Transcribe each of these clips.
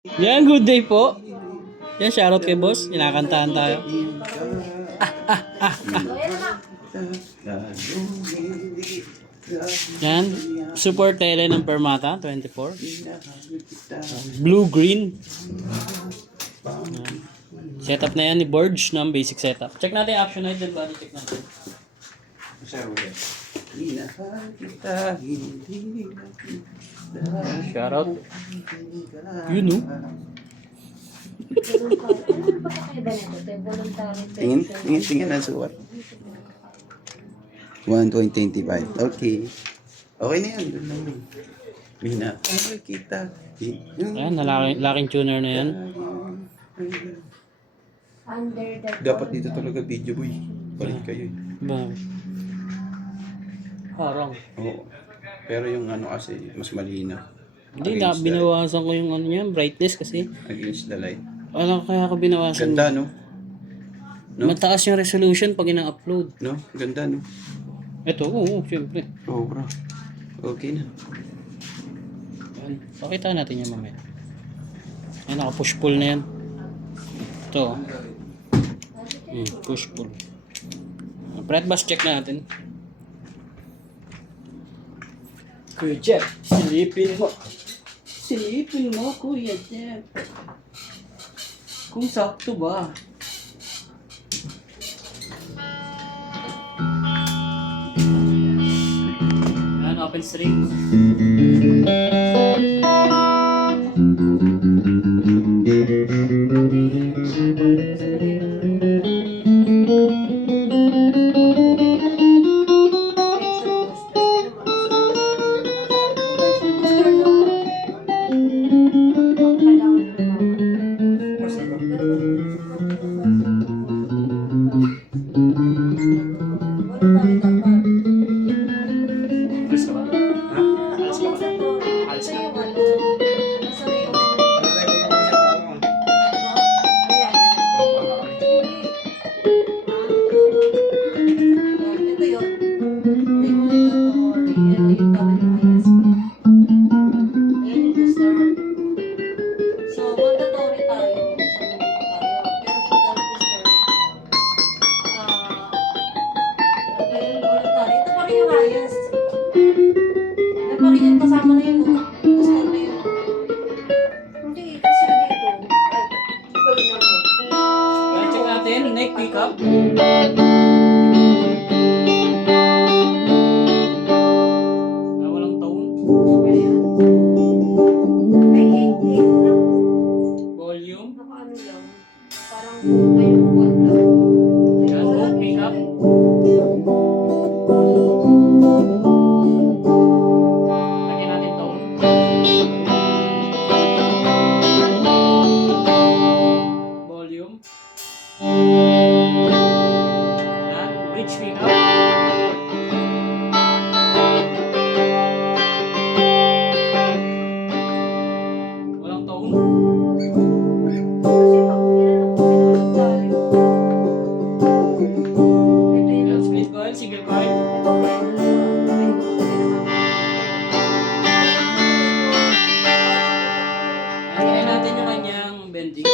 Yan, good day po. Yan, shoutout kay boss. Kinakantahan tayo. Yan, super tele ng Permata 24. Blue-green. Setup na yan ni Borge ng basic setup. Check natin yung action night, body check natin. Shoutout. You know. Tingin ang suwat. 1.25. Okay. Okay na yan. Doon lang yun. Minahal kita. Ayan, laking tuner na yan. Dapat dito talaga video boy. Balik kayo. Ba? Harang. Oo. Pero yung ano kasi, mas malinaw. Hindi, binawasan ko yung ano niya, brightness kasi. Against the light. Alam kaya ako binawasan. Ganda, no? No? Mataas yung resolution pag ina-upload. No? Ganda, no? Ito, oo, syempre. Oo, bro. Okay na. Ayan. Pakita natin yan mamaya. Ayan, naka-push pull na yan. Ito. Push pull. Fret bus check natin. Kuya Jeff, silipin mo. Silipin mo, Kuya Jeff. Kung sakto ba? Ayan, open string. Alis ka ba? Ha? Alis ka ba? Alis ka? Kasama na yun, booster na yun. Hindi, kasi dito. Ay, iba yun ako. Ayan, check natin, neck pickup. Walang tone. Ayan. Ay, 8 lang. Volume. Naka-ano lang. Parang may bukod lang. Ayan, neck pickup. Lagyan natin tone. Volume. Ayan, bridge pickup. Walang tone. Kasi pag pinanong ito yun. Ayan, split coil, single coil. Lagyan natin yung kanyang bending.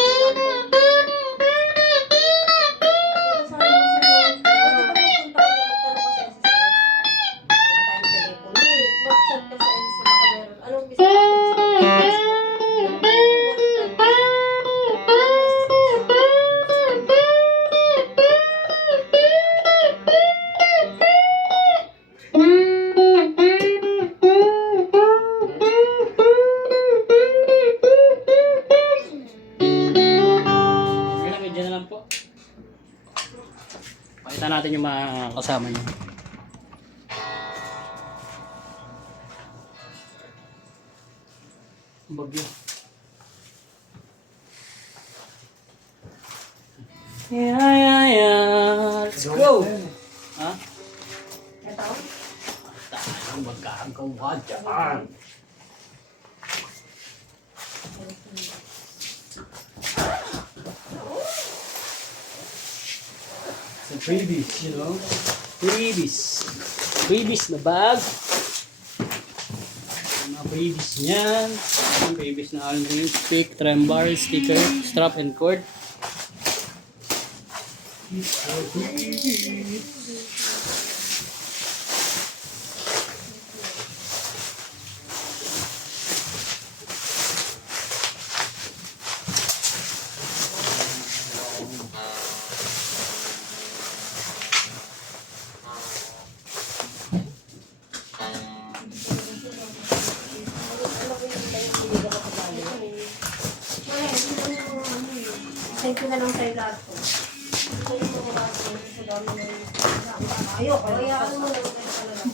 Medyo na lang po. Pakita natin yung mga kasama niyo. Bagyo. Yeah. Let's go! Ha? Ito? Tayo magkagawa dyan. It's a freebies, you know? Freebies. Freebies na bag. Ano Babies niyan. Ang babies na Allen ring stick, trem bar, sticker, strap and cord. Thank you na lang sa'yo lahat po. Ayoko, kaya ano mo lang talaga.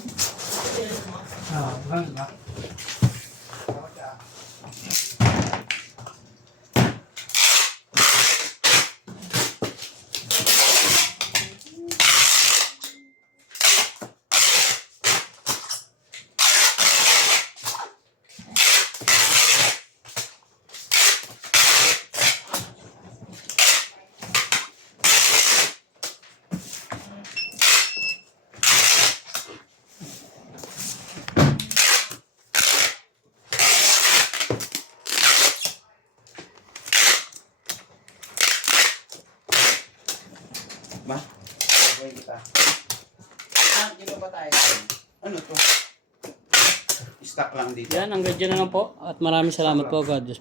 Ma? Okay kita. Dito ba tayo? Ano to? Stock lang dito. Yan, hanggang dyan na lang po. At maraming salamat po. God bless po.